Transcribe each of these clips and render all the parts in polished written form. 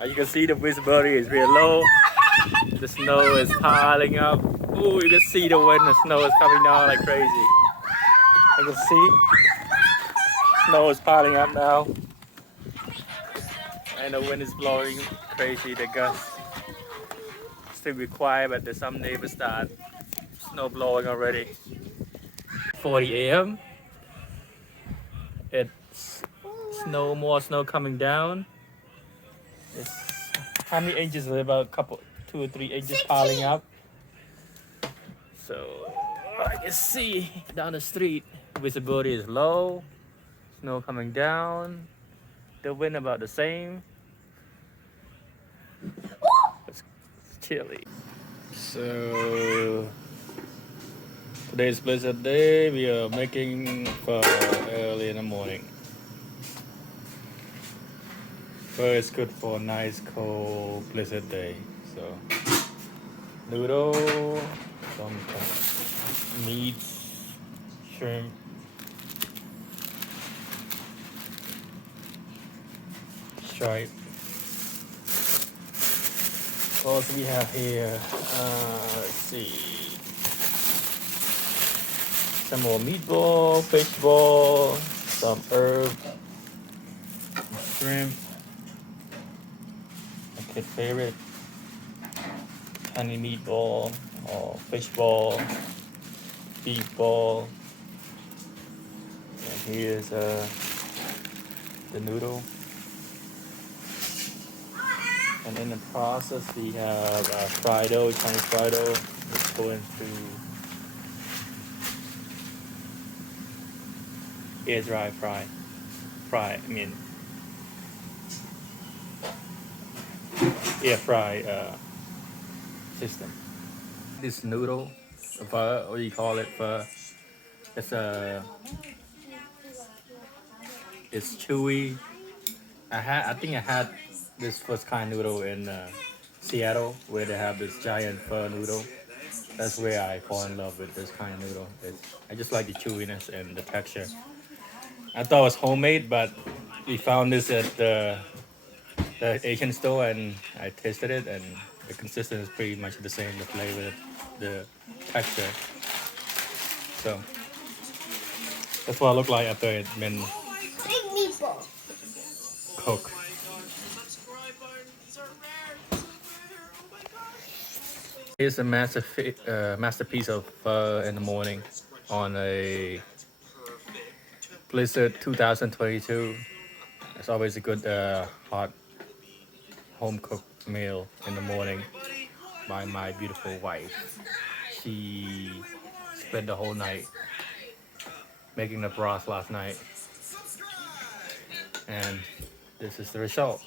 As you can see, the visibility is real low. The snow is piling up. Oh, you can see the wind. The snow is coming down like crazy. You can see snow is piling up now, and the wind is blowing crazy. The gusts still be quiet, but there's some neighbors start snow blowing already. 40 a.m. It's more snow coming down. It's how many inches? About a couple, 2 or 3 inches piling up. So I can see down the street, visibility is low, snow coming down, the wind about the same. It's chilly. So today's blizzard day. We are making for early in the morning. But it's good for a nice cold blizzard day. So noodle, some meat, shrimp, stripe. What else we have here? Let's see. Some more meatball, fish ball, some herb, shrimp. My kid's favorite. Honey meatball or fish ball, beef ball. And here's the noodle. And in the process, we have fried dough, Chinese fried dough. It's going to air dry fry. Air fry system. This noodle, pho, what do you call it? Pho. It's chewy. I think I had this first kind noodle in Seattle, where they have this giant pho noodle. That's where I fall in love with this kind of noodle. I just like the chewiness and the texture. I thought it was homemade, but we found this at the Asian store, and I tasted it, and the consistency is pretty much the same. The flavor, the texture. So that's what it looked like after it been cooked. Here's a masterpiece of pho in the morning on a blizzard 2022. It's always a good hot home cooked meal in the morning by my beautiful wife. She spent the whole night making the broth last night, and this is the result.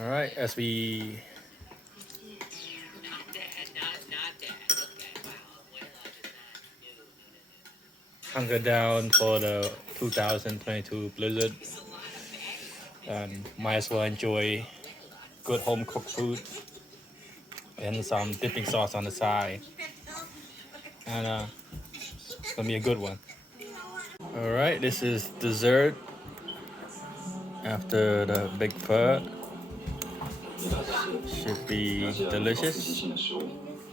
All right, as we hunker down for the 2022 blizzard, and might as well enjoy good home cooked food and some dipping sauce on the side, and it's gonna be a good one. All right, this is dessert after the big pho. Should be delicious.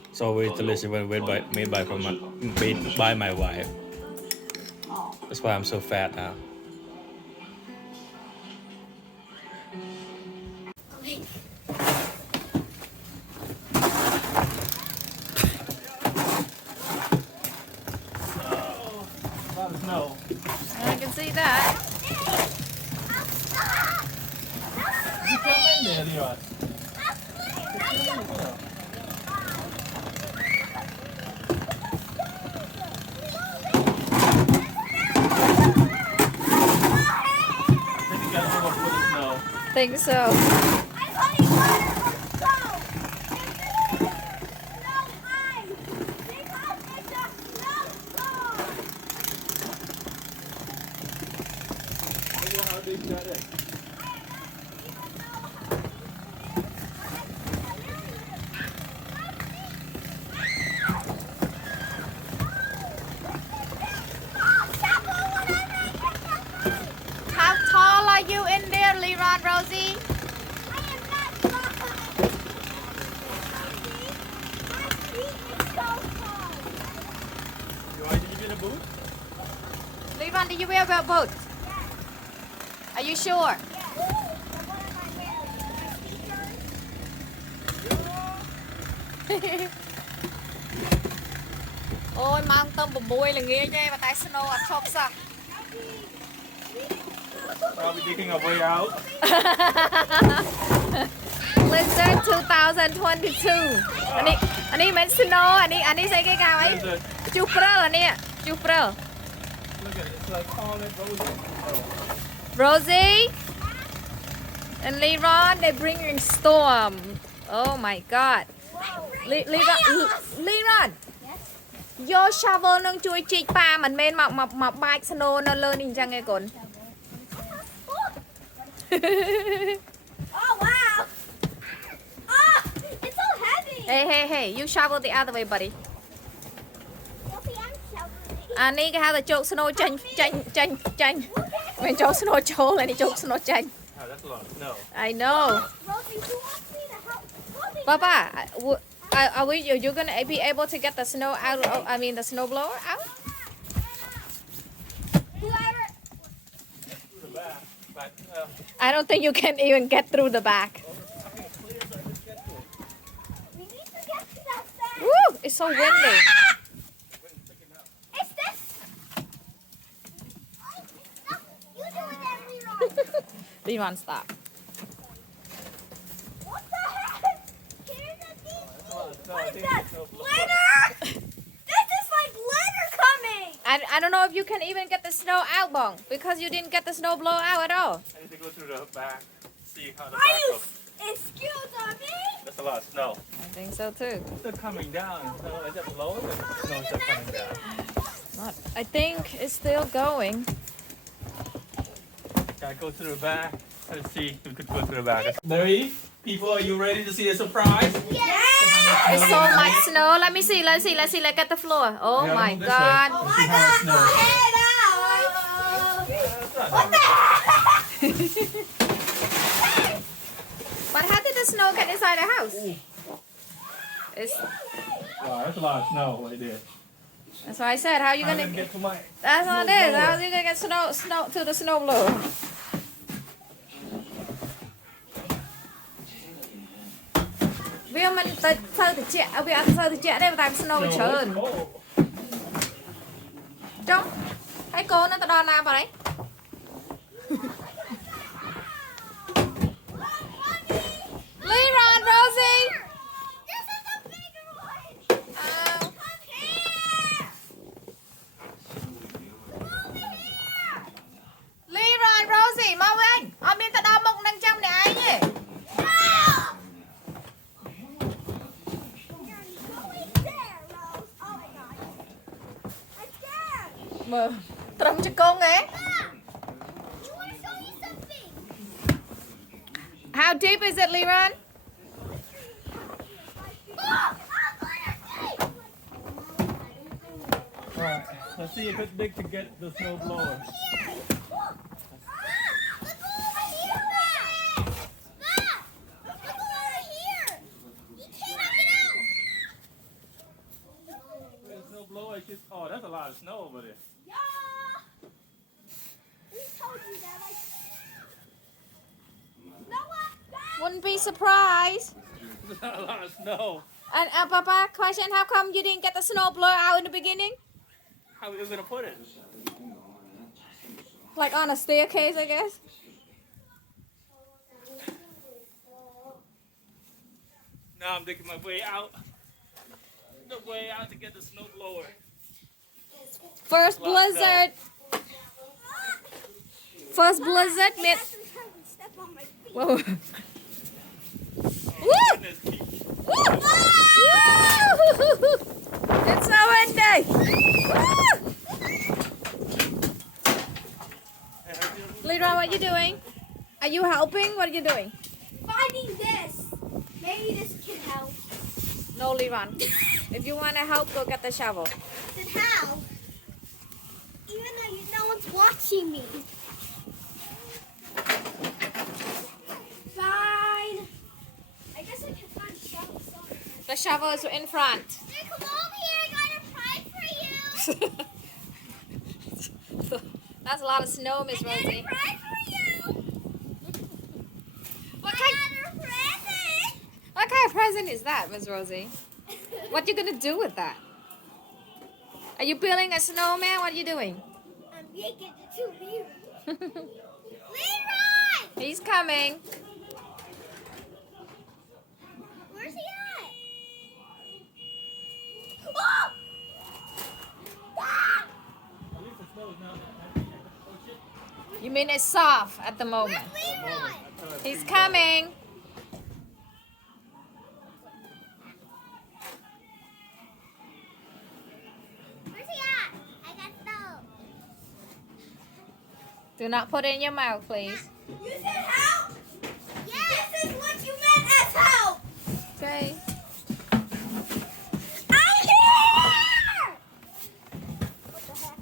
It's always delicious when made by my wife. That's why I'm so fat now. No. I can see that. You come in there, Leon. Think so. How tall are you in there, Leron Rosie? did you wear a boat? Are you sure? Ôi mang tôm bùm bùi là nghe chứ mà tại snow ở chọc sao? I'll be digging a way out. Blizzard 2022 อันนี้มัน snow อันนี้ใส่กี่กาวไอ้ Blizzard. จูเปอร์อันนี้จูเปอร์ Look at it. It's like calling it Rosie. Rosie and Leron they bringing storm oh my god Leron Your shovel នឹងជួយជីកប៉ាមិនមែនមកបាច់ snow នៅលើនេះអញ្ចឹងឯងកូន Oh wow! Oh, it's so heavy. Hey you shovel the other way buddy Sophie, I'm shoveling. អានេះគេហៅថាជោគ snow ចាញ់មិនជោគ snow ចូលហើយនេះជោគ snow ចាញ់ Oh, that's a lot of snow. I know Rosie, who wants me to help? Rosie, Papa are we you gonna be able to get the snow out I mean the snow blower out whoever. The back. But, I don't think you can even get through the back We need to get to that side. Woo it's so windy It's this. You do it then, Leroy. Leron stop What the heck? Here's a thing. snow. What I is think that? it's snow blower. Litter! This is like litter coming. I don't know if you can even get the snow out Bong because you didn't get the snow blow out at all I need to go through the back. See how the Are back you looks. excuse me? That's a lot of snow. I think so too It's coming down. Snow is it blowing? Or snow is it coming down? Not, I think it's still going Gotta go through the back. Let's see if we could go through the back. Marie, people, are you ready to see a surprise? Yeah. It's so much snow let me see let's get the floor oh Yeah, my move this way. god Oh See my how it God! snows. Go ahead out. That's not What the heck? But how did the snow get inside the house it's Wow, that's a lot of snow right there. that's why I said how you I'm gonna gonna get to my. That's not Snow it. blower. How you gonna get snow to the snow blower? Vì mình tới sơ từ trẻ, vì ăn sơ từ trẻ đây mà tại snow bị trơn. Oh. Trong, cái cô nó tao đo nào vào đấy. Leron, Rosie. This is a bigger one. Uh, Come here. Over here. Leron, Rosie, mau với anh. Ở bên tao đo mông đang trong này ai nhỉ? No. You're going there, Rose. Oh my God. I'm scared. Mà trông cho con ấy. Mom, do you want to show you something? How deep is it, Leron? Oh, I'm gonna see. Alright, let's see if it's big to get the snow blower. Here. Look. Look over here, Mom. Mom, look over here. You can't get out. The snow blower is just, oh, that's a lot of snow over there. Yeah. We told you that. Like, Noah, back. Wouldn't be surprised. There's not a lot of snow. And Papa, question: how come you didn't get the snow blower out in the beginning? How are we gonna put it? Like on a staircase, I guess. Now I'm digging my way out. The way out to get the snow blower. First Wow, no. blizzard. First blizzard meant. Step on my feet. Whoa. Oh, Woo! goodness, Pete. Woo! Woo! It's so windy. Woo! Leroy, what are you doing? Are you helping? What are you doing? Finding this. Maybe this can help. No, Leroy. If you want to help, go get the shovel. Then how? Even though no one's watching me. Fine. I guess I can find a shovel somewhere. The shovel is in front. Hey, come over here. I got a prize for you. That's a lot of snow, Miss I got a Rosie. present for you. What I kind? got a present. What kind of present is that, Miss Rosie? What you gonna do with that? Are you building a snowman? What are you doing? I'm making it to Leroy. Leroy! He's coming. Where's he at? Oh! Ah! You mean it's soft at the moment? Where's Leroy? He's coming. Where's he at? I got snow. Do not put it in your mouth, please. You said help? Yes. This is what you meant as help. Okay. I'm here! What the heck?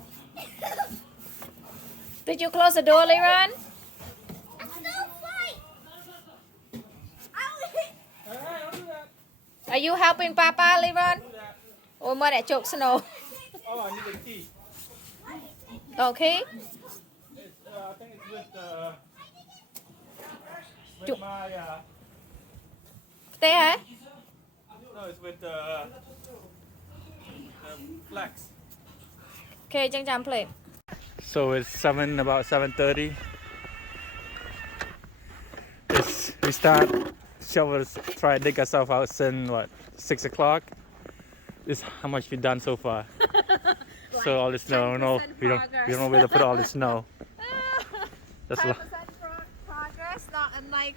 Did you close the door, Liran? A snow fight. Are you helping Papa, Liran? Or mới để chụp snow? Oh, I need a key. Okay. I think it's with Chụp. my Thế hả? no, it's with flex. Okay, Trang Trang play. So it's about 7:30. We start shovels, try to dig ourselves out since what 6 o'clock. This is how much we've done so far. So all the snow, no, we don't know where to put all the snow. That's a lot. Progress, not unlike.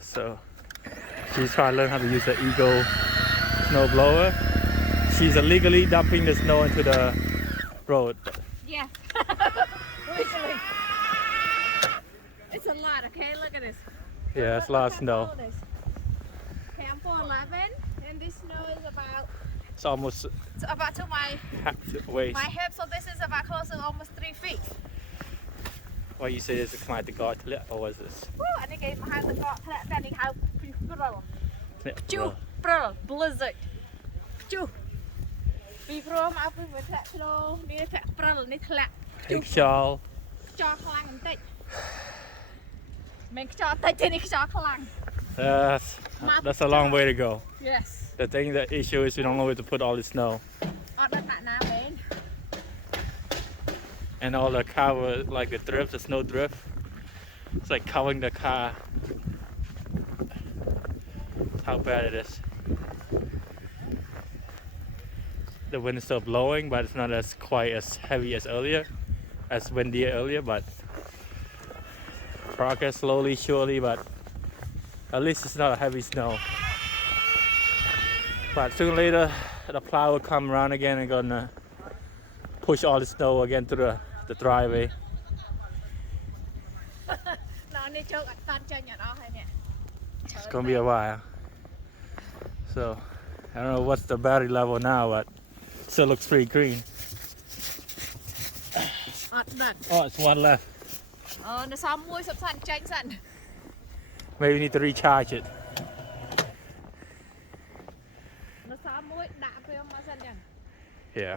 So she's trying to learn how to use the Eagle snow blower. She's illegally dumping the snow into the road. Yeah. Literally. It's a lot, okay? Look at this. Yeah, it's a lot of snow. Okay, I'm 4'11", and this snow is about It's almost to my half the waist. hip, so this is about close to almost 3 feet. What you say is a climate guard or was this? Woo, อันนี้គេមកហៅទឹកកកធ្លាក់តែនេះហៅ ជុះព្រិល blizzard ជុះពីព្រមមកពីវាធ្លាក់ស្នូនេះធ្លាក់ព្រិលនេះធ្លាក់ Big shawl. ខ្យល់ខ្លាំងបន្តិចមិនខ្យល់តិចទេនេះខ្យល់ខ្លាំង That's a long way to go. Yes The issue is we don't know where to put all the snow. អត់ដឹងដាក់ណាមែន And all the cover, like the drift, the snow drift. It's like covering the car. That's how bad it is. The wind is still blowing, but it's not as quite as heavy as windy earlier, but progress slowly, surely, but at least it's not a heavy snow. But sooner or later, the plow will come around again and gonna push all the snow again through the driveway. ដល់នេះជោគអត់តាន់ចេញអត់អស់ហើយនេះ It's gonna be a while. So I don't know what's the battery level now, but still looks pretty green. អត់ដឹង Oh, it's one left. នៅសមមួយសុបសិនចេញសិន Maybe we need to recharge it. នៅសមមួយដាក់ពេលមកសិនចឹង Yeah.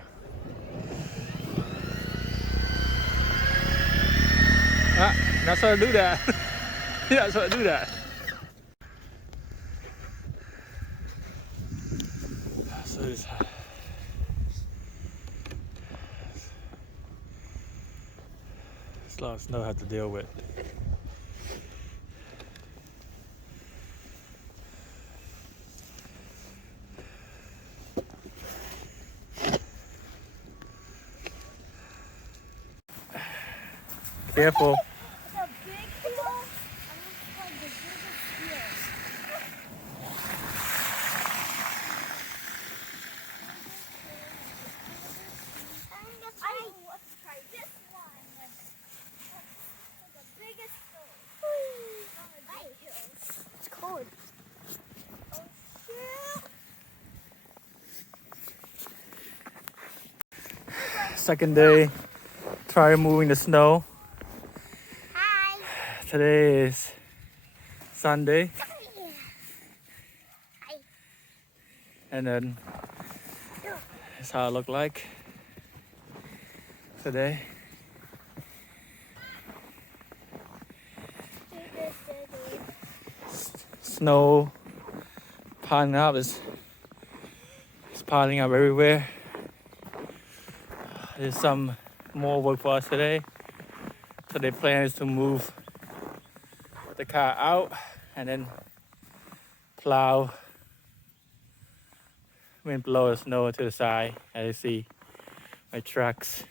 Not supposed to do that. You're not supposed to do that. So there's a lot of snow I have to deal with. Careful. The big hill. I'm like the biggest hill. Let's try this one. The biggest hill. It's cold. Oh shit. Second day, try moving the snow. Hi. Today is Sunday, Hi. and then that's how it look like. today. Snow piling up. It's piling up everywhere. There's some more work for us today. So the plan is to move the car out and then plow, wind blow the snow to the side. As you see, my trucks,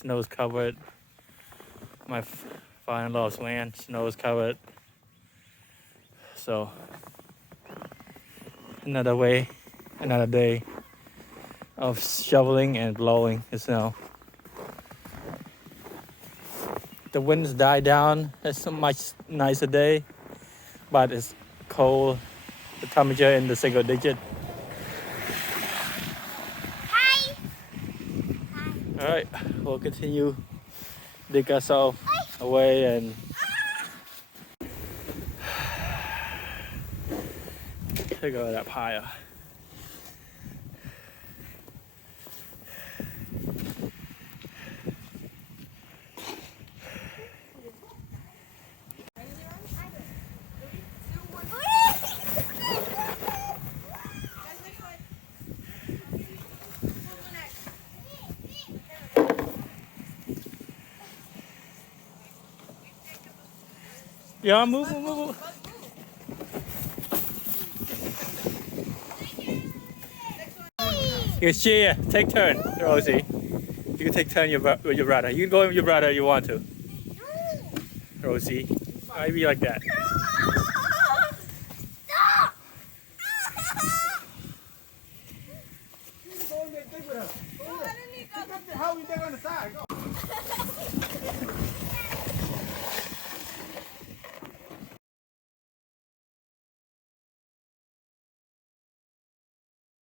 snow is covered. My father-in-law's van, snow is covered. So another day of shoveling and blowing the snow. The winds die down. It's a much nicer day, but it's cold. The temperature in the single digit. Hi. All right, we'll continue dig ourselves away and take out that pile. Yeah, move. You share, take turn, Rosie. You can take turn with your brother. You can go with your brother if you want to. Rosie, why be like that?